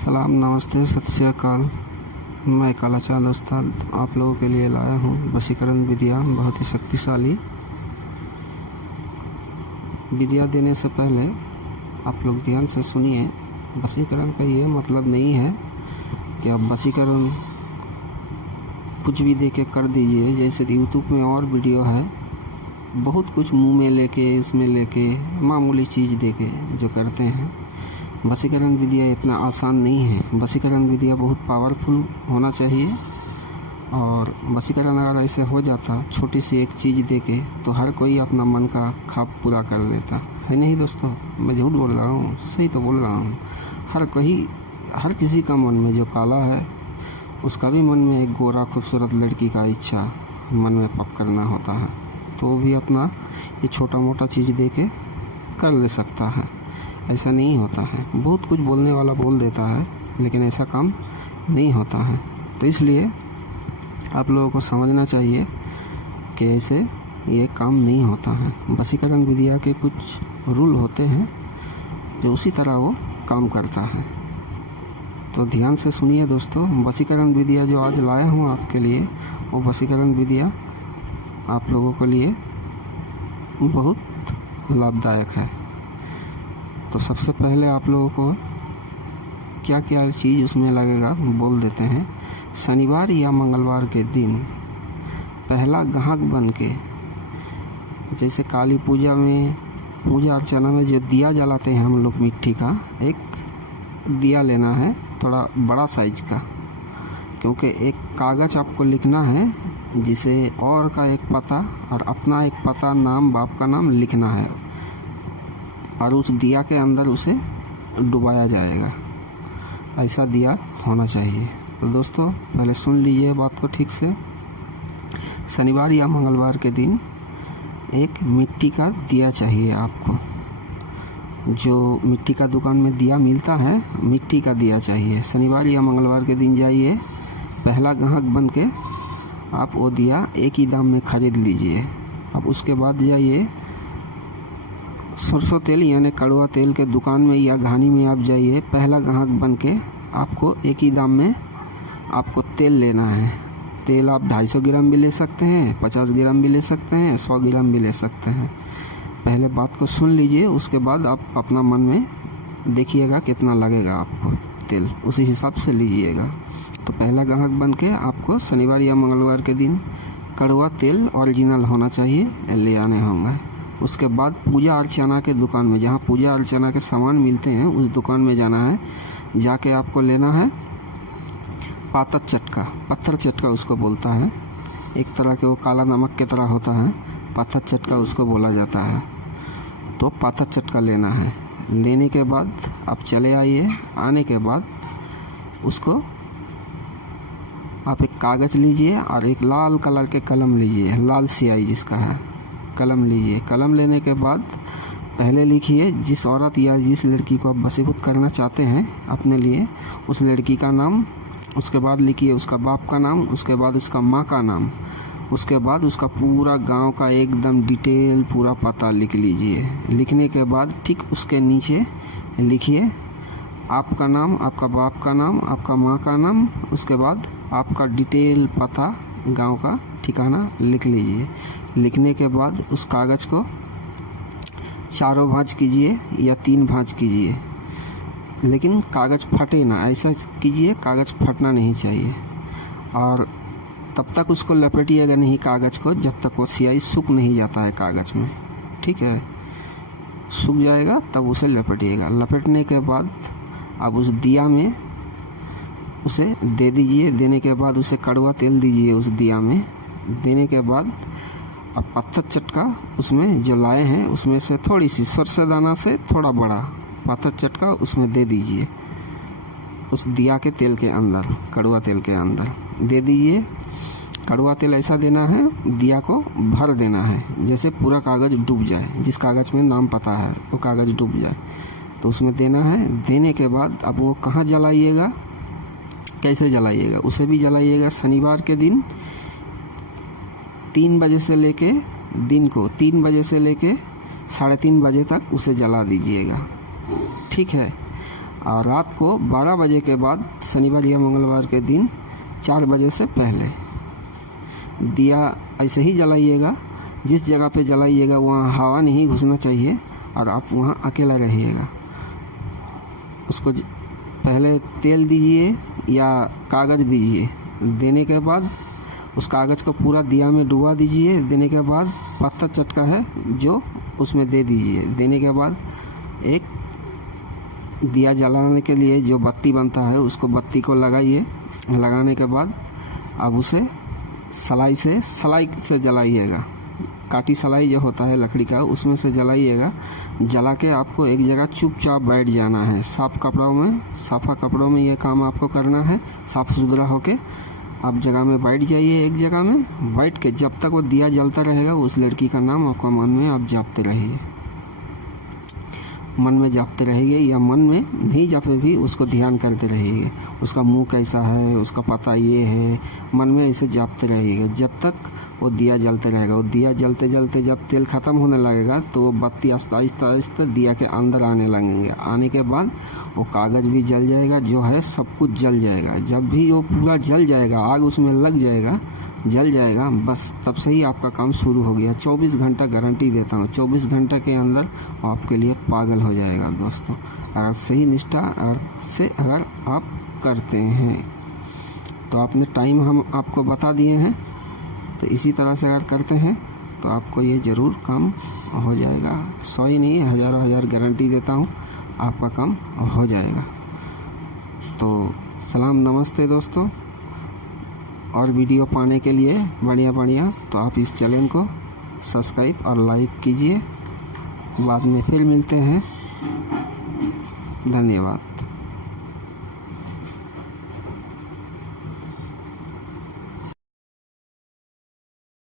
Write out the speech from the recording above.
सलाम, नमस्ते, सत श्री अकाल। मैं काला चांद उस्ताद आप लोगों के लिए लाया हूँ वशीकरण विधिया। बहुत ही शक्तिशाली विधिया देने से पहले आप लोग ध्यान से सुनिए। वशीकरण का ये मतलब नहीं है कि आप वशीकरण कुछ भी दे के कर दीजिए। जैसे यूट्यूब में और वीडियो है, बहुत कुछ मुंह में लेके, इसमें लेके, मामूली चीज़ दे के जो करते हैं। वशीकरण विधिया इतना आसान नहीं है। वशीकरण विधिया बहुत पावरफुल होना चाहिए, और वशीकरण अगर ऐसे हो जाता छोटी सी एक चीज़ देके तो हर कोई अपना मन का ख्वाब पूरा कर लेता है। नहीं दोस्तों, मैं झूठ बोल रहा हूँ? सही तो बोल रहा हूँ। हर किसी का मन में जो काला है उसका भी मन में एक गोरा खूबसूरत लड़की का इच्छा मन में पक करना होता है, तो वो भी अपना ये छोटा मोटा चीज़ दे के कर ले सकता है। ऐसा नहीं होता है। बहुत कुछ बोलने वाला बोल देता है, लेकिन ऐसा काम नहीं होता है। तो इसलिए आप लोगों को समझना चाहिए कि ऐसे ये काम नहीं होता है। वशीकरण विधिया के कुछ रूल होते हैं जो उसी तरह वो काम करता है। तो ध्यान से सुनिए दोस्तों। वशीकरण विधिया जो आज लाया हूँ आपके लिए, वो वशीकरण विधिया आप लोगों के लिए बहुत लाभदायक है। तो सबसे पहले आप लोगों को क्या क्या चीज़ उसमें लगेगा बोल देते हैं। शनिवार या मंगलवार के दिन पहला ग्राहक बन के, जैसे काली पूजा में, पूजा अर्चना में जो दिया जलाते हैं हम लोग, मिट्टी का एक दिया लेना है, थोड़ा बड़ा साइज का। क्योंकि एक कागज़ आपको लिखना है, जिसे और का एक पता और अपना एक पता, नाम, बाप का नाम लिखना है, और उस दिया के अंदर उसे डुबाया जाएगा। ऐसा दिया होना चाहिए। तो दोस्तों पहले सुन लीजिए बात को ठीक से। शनिवार या मंगलवार के दिन एक मिट्टी का दिया चाहिए आपको। जो मिट्टी का दुकान में दिया मिलता है, मिट्टी का दिया चाहिए। शनिवार या मंगलवार के दिन जाइए, पहला ग्राहक बन के आप वो दिया एक ही दाम में खरीद लीजिए। अब उसके बाद जाइए सरसों तेल यानी कड़वा तेल के दुकान में या घानी में आप जाइए, पहला ग्राहक बन के आपको एक ही दाम में आपको तेल लेना है। तेल आप 250 ग्राम भी ले सकते हैं, 50 ग्राम भी ले सकते हैं, 100 ग्राम भी ले सकते हैं। पहले बात को सुन लीजिए, उसके बाद आप अपना मन में देखिएगा कितना लगेगा आपको तेल, उसी हिसाब से लीजिएगा। तो पहला ग्राहक बन के आपको शनिवार या मंगलवार के दिन कड़वा तेल ओरिजिनल होना चाहिए, ले आने होंगे। उसके बाद पूजा अर्चना के दुकान में, जहाँ पूजा अर्चना के सामान मिलते हैं, उस दुकान में जाना है। जाके आपको लेना है पातर चटका, पत्थर चटका उसको बोलता है। एक तरह के वो काला नमक की तरह होता है, पत्थर चटका उसको बोला जाता है। तो पातर चटका लेना है। लेने के बाद आप चले आइए। आने के बाद उसको आप एक कागज़ लीजिए और एक लाल कलर के कलम लीजिए, लाल स्याही जिसका है, कलम लीजिए। कलम लेने के बाद पहले लिखिए जिस औरत या जिस लड़की को आप वशीभूत करना चाहते हैं अपने लिए, उस लड़की का नाम। उसके बाद लिखिए उसका बाप का नाम, उसके बाद उसका माँ का नाम, उसके बाद उसका पूरा गांव का एकदम डिटेल पूरा पता लिख लीजिए। लिखने के बाद ठीक उसके नीचे लिखिए आपका नाम, आपका बाप का नाम, आपका माँ का नाम, उसके बाद आपका डिटेल पता, गांव का ठिकाना लिख लीजिए। लिखने के बाद उस कागज़ को 4 भांज कीजिए या 3 भांज कीजिए, लेकिन कागज़ फटे ना, ऐसा कीजिए कागज़ फटना नहीं चाहिए। और तब तक उसको लपेटिएगा नहीं कागज़ को, जब तक वो स्याही सूख नहीं जाता है कागज़ में। ठीक है, सूख जाएगा तब उसे लपेटिएगा। लपेटने के बाद अब उस दिया में उसे दे दीजिए। देने के बाद उसे कड़वा तेल दीजिए उस दिया में। देने के बाद अब पत्थर चटका उसमें जो लाए हैं उसमें से थोड़ी सी सरसों दाना से थोड़ा बड़ा पत्थर चटका उसमें दे दीजिए। उस दिया के तेल के अंदर, कड़वा तेल के अंदर दे दीजिए। कड़वा तेल ऐसा देना है, दिया को भर देना है, जैसे पूरा कागज़ डूब जाए। जिस कागज़ में नाम पता है वो कागज़ डूब जाए, तो उसमें देना है। देने के बाद अब वो कहाँ जलाइएगा, कैसे जलाइएगा, उसे भी जलाइएगा शनिवार के दिन 3 बजे से लेके, दिन को 3 बजे से लेके 3:30 बजे तक उसे जला दीजिएगा। ठीक है। और रात को 12 बजे के बाद शनिवार या मंगलवार के दिन 4 बजे से पहले दिया ऐसे ही जलाइएगा। जिस जगह पे जलाइएगा वहाँ हवा नहीं घुसना चाहिए और आप वहाँ अकेला रहिएगा। उसको पहले तेल दीजिए या कागज़ दीजिए। देने के बाद उस कागज़ को पूरा दिया में डुबा दीजिए। देने के बाद पत्ता चटका है जो उसमें दे दीजिए। देने के बाद एक दिया जलाने के लिए जो बत्ती बनता है उसको बत्ती को लगाइए। लगाने के बाद अब उसे सलाई से जलाइएगा। काटी सलाई जो होता है लकड़ी का उसमें से जलाइएगा। जला के आपको एक जगह चुपचाप बैठ जाना है। साफ़ा कपड़ों में ये काम आपको करना है। साफ़ सुथरा होके आप जगह में बैठ जाइए। एक जगह में बैठ के जब तक वो दिया जलता रहेगा उस लड़की का नाम आपका मन में आप जपते रहिए। मन में जपते रहिए या मन में नहीं जपे भी उसको ध्यान करते रहिए। उसका मुंह कैसा है, उसका पता ये है, मन में ऐसे जपते रहिएगा जब तक वो दिया जलते रहेगा। वो दिया जलते जलते जब तेल ख़त्म होने लगेगा तो वो बत्ती आहिस्ता दिया के अंदर आने लगेंगे। आने के बाद वो कागज़ भी जल जाएगा, जो है सब कुछ जल जाएगा। जब भी वो पूरा जल जाएगा, आग उसमें लग जाएगा, जल जाएगा, बस तब से ही आपका काम शुरू हो गया। 24 घंटा गारंटी देता हूँ। 24 घंटे के अंदर आपके लिए पागल हो जाएगा दोस्तों, अगर सही निष्ठा से अगर आप करते हैं तो। आपने टाइम हम आपको बता दिए हैं, तो इसी तरह से अगर करते हैं तो आपको ये ज़रूर काम हो जाएगा। 100 ही नहीं, हज़ार गारंटी देता हूँ, आपका काम हो जाएगा। तो सलाम नमस्ते दोस्तों। और वीडियो पाने के लिए बढ़िया तो आप इस चैनल को सब्सक्राइब और लाइक कीजिए। बाद में फिर मिलते हैं। धन्यवाद।